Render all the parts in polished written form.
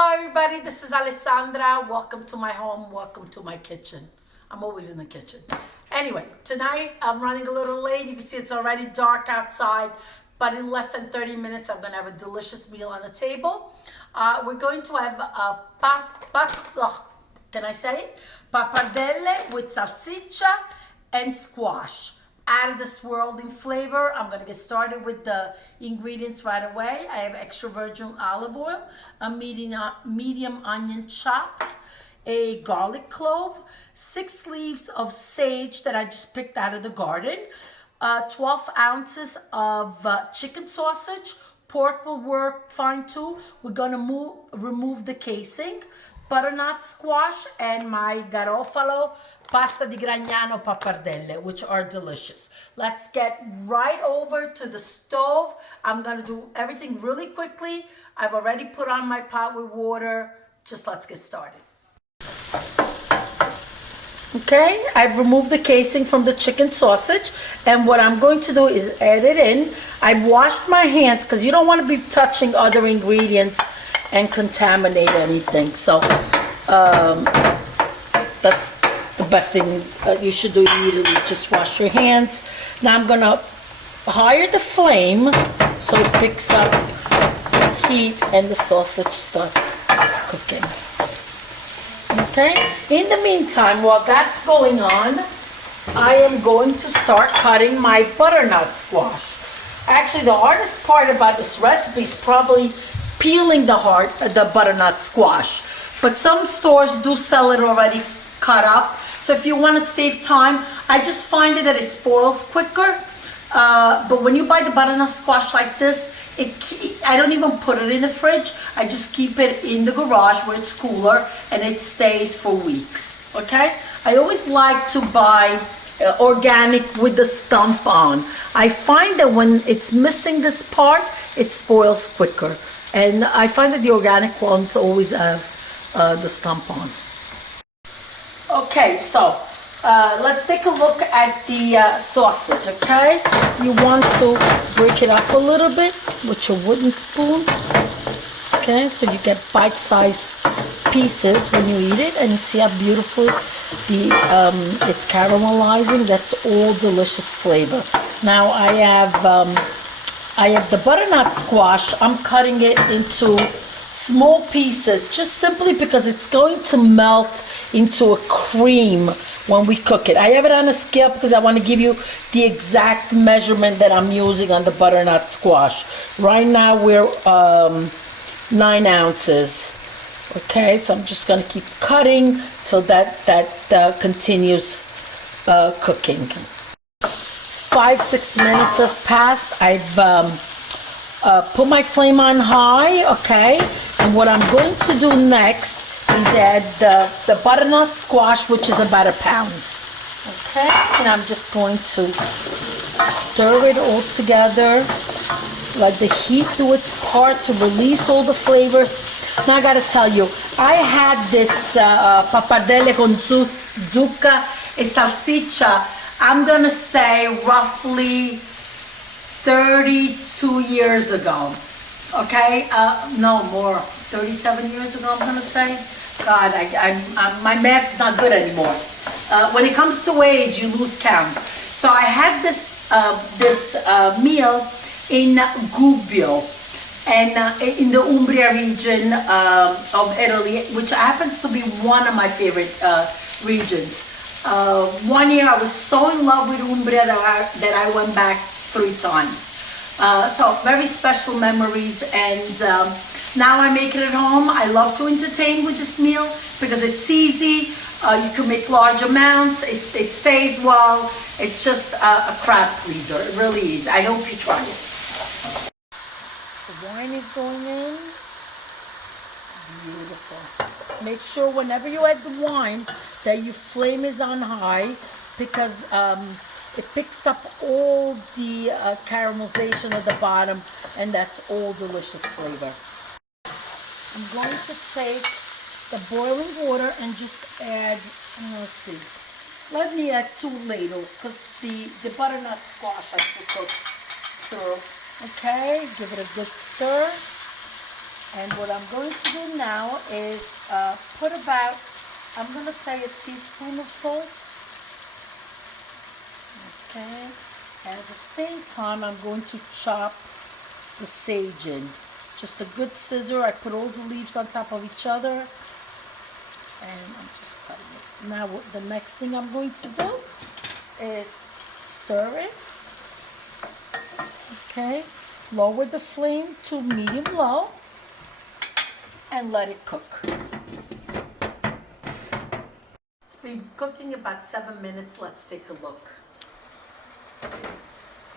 Hello everybody, this is Alessandra. Welcome to my home, welcome to my kitchen. I'm always in the kitchen. Anyway, tonight I'm running a little late. You can see it's already dark outside, but in less than 30 minutes I'm gonna have a delicious meal on the table. We're going to have a pappardelle with salsiccia and squash. Out of this world in flavor. I'm gonna get started with the ingredients right away. I have extra virgin olive oil, a medium onion chopped, a garlic clove, 6 leaves of sage that I just picked out of the garden, 12 ounces of chicken sausage. Pork will work fine too. We're gonna remove the casing, butternut squash, and my garofalo pasta di Gragnano pappardelle, which are delicious. Let's get right over to the stove. I'm gonna do everything really quickly. I've already put on my pot with water. Just let's get started. Okay, I've removed the casing from the chicken sausage, and what I'm going to do is add it in. I've washed my hands because you don't want to be touching other ingredients and contaminate anything. So that's the best thing you should do immediately. Just wash your hands. Now I'm gonna higher the flame so it picks up heat and the sausage starts cooking. Okay, in the meantime, while that's going on, I am going to start cutting my butternut squash. Actually, the hardest part about this recipe is probably peeling the butternut squash, but some stores do sell it already cut up. So if you want to save time, I just find that it spoils quicker. But when you buy the butternut squash like this, I don't even put it in the fridge. I just keep it in the garage where it's cooler, and it stays for weeks. Okay? I always like to buy organic with the stump on. I find that when it's missing this part, it spoils quicker. And I find that the organic ones always have the stump on. Okay, so let's take a look at the sausage, okay? You want to break it up a little bit with your wooden spoon, okay? So you get bite-sized pieces when you eat it, and you see how beautiful it's caramelizing. That's all delicious flavor. Now I have the butternut squash. I'm cutting it into small pieces, just simply because it's going to melt into a cream when we cook it. I have it on a scale because I want to give you the exact measurement that I'm using on the butternut squash. Right now we're 9 ounces. Okay, so I'm just going to keep cutting till that continues cooking. 5-6 minutes have passed. I've put my flame on high, okay? And what I'm going to do next is add the butternut squash, which is about 1 pound. Okay, and I'm just going to stir it all together. Let the heat do its part to release all the flavors. Now I gotta tell you, I had this pappardelle con zucca e salsiccia, I'm gonna say roughly 32 years ago. Okay, no more, 37 years ago I'm gonna say. God, my math's not good anymore. When it comes to age, you lose count. So I had this meal in Gubbio, and in the Umbria region of Italy, which happens to be one of my favorite regions. One year I was so in love with Umbria that I went back 3 times. So very special memories, and now I make it at home. I love to entertain with this meal because it's easy. You can make large amounts. It stays well. It's just a crowd pleaser. It really is. I hope you try it. The wine is going in. Beautiful. Make sure whenever you add the wine that your flame is on high, because it picks up all the caramelization at the bottom, and that's all delicious flavor. I'm going to take the boiling water and just add, let's see, let me add 2 ladles because the butternut squash has to cook through. Okay, give it a good stir. And what I'm going to do now is put about, I'm going to say a teaspoon of salt. Okay. And at the same time, I'm going to chop the sage in. Just a good scissor. I put all the leaves on top of each other. And I'm just cutting it. Now the next thing I'm going to do is stir it. Okay. Lower the flame to medium-low and let it cook. It's been cooking about 7 minutes. Let's take a look.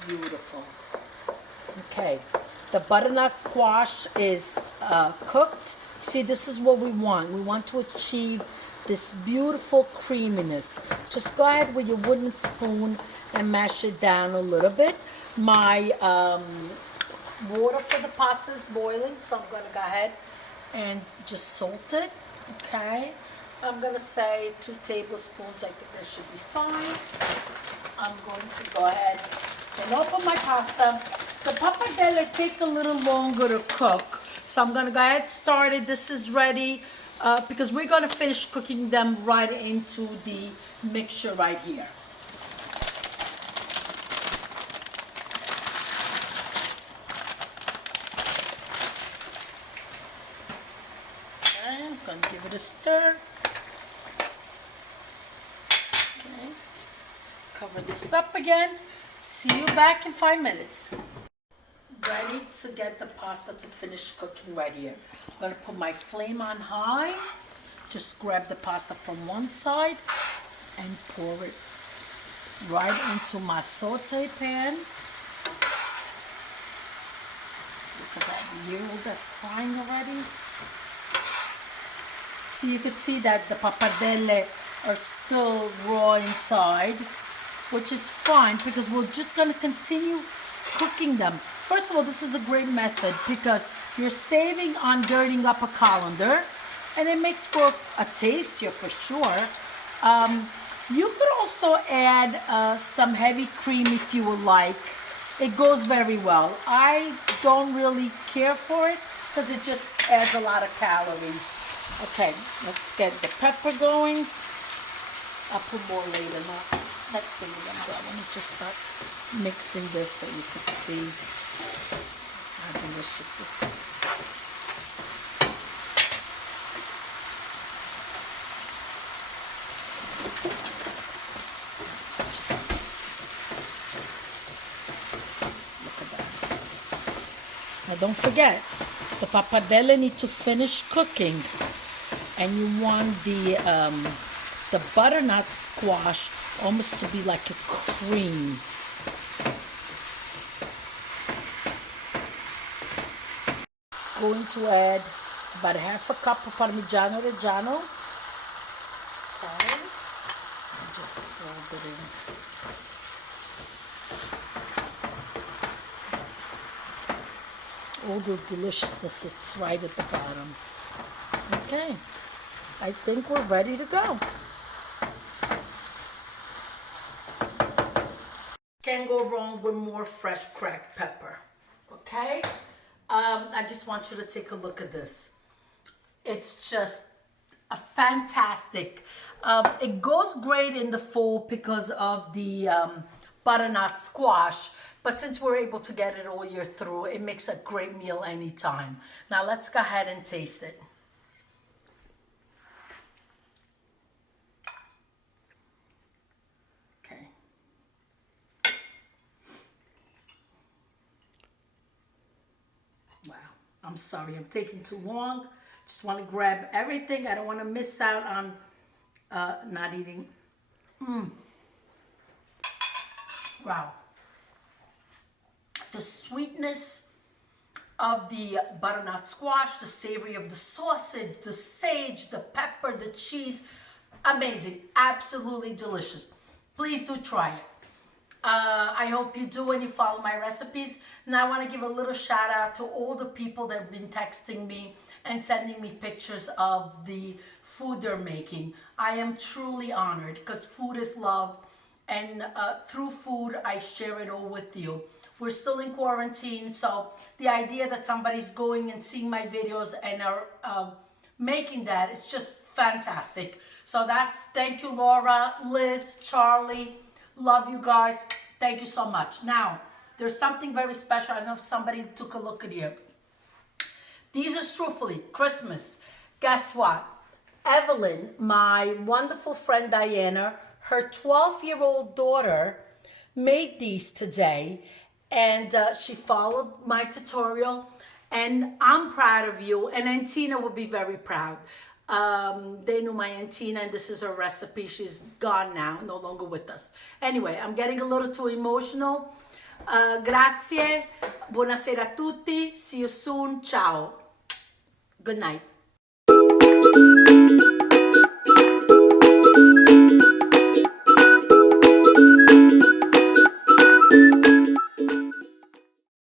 Beautiful. Okay, the butternut squash is cooked. See, this is what we want. We want to achieve this beautiful creaminess. Just go ahead with your wooden spoon and mash it down a little bit. My water for the pasta is boiling, so I'm going to go ahead and just salt it. Okay, I'm going to say 2 tablespoons. I think that should be fine. I'm going to go ahead and open my pasta. The pappardelle take a little longer to cook, so I'm going to go ahead and start it. This is ready because we're going to finish cooking them right into the mixture right here. Okay, I'm going to give it a stir. Okay. Cover this up again. See you back in 5 minutes. Ready to get the pasta to finish cooking right here. I'm going to put my flame on high. Just grab the pasta from one side and pour it right into my saute pan. Look at that yellow that's frying already. So you could see that the pappardelle are still raw inside, which is fine because we're just going to continue cooking them. First of all, this is a great method because you're saving on dirtying up a colander, and it makes for a tastier for sure. You could also add some heavy cream if you would like. It goes very well. I don't really care for it because it just adds a lot of calories. Okay, let's get the pepper going. I'll put more later. Next thing we're gonna do, I want to just start mixing this so you can see how delicious this is. Look at that. Now don't forget, the pappardelle need to finish cooking, and you want the butternut squash almost to be like a cream. Going to add about 1/2 cup of Parmigiano Reggiano. Okay. And just fold it in. All the deliciousness sits right at the bottom. Okay. I think we're ready to go. Can't go wrong with more fresh cracked pepper. Okay? I just want you to take a look at this. It's just a fantastic. It goes great in the fall because of the butternut squash. But since we're able to get it all year through, it makes a great meal anytime. Now let's go ahead and taste it. Wow, I'm sorry, I'm taking too long. Just want to grab everything. I don't want to miss out on not eating. Wow. The sweetness of the butternut squash, the savory of the sausage, the sage, the pepper, the cheese. Amazing, absolutely delicious. Please do try it. I hope you do and you follow my recipes. Now I want to give a little shout out to all the people that have been texting me and sending me pictures of the food they're making. I am truly honored because food is love, and through food I share it all with you. We're still in quarantine, so the idea that somebody's going and seeing my videos and are making that is just fantastic. So thank you, Laura, Liz, Charlie. Love you guys. Thank you so much. Now, there's something very special. I don't know if somebody took a look at here. These are truthfully Christmas. Guess what? Evelyn, my wonderful friend Diana, her 12-year-old daughter made these today, and she followed my tutorial, and I'm proud of you, and Antina will be very proud. They knew my Antina, and this is her recipe. She's gone now, no longer with us. Anyway, I'm getting a little too emotional. Grazie, buonasera a tutti, see you soon, ciao, good night.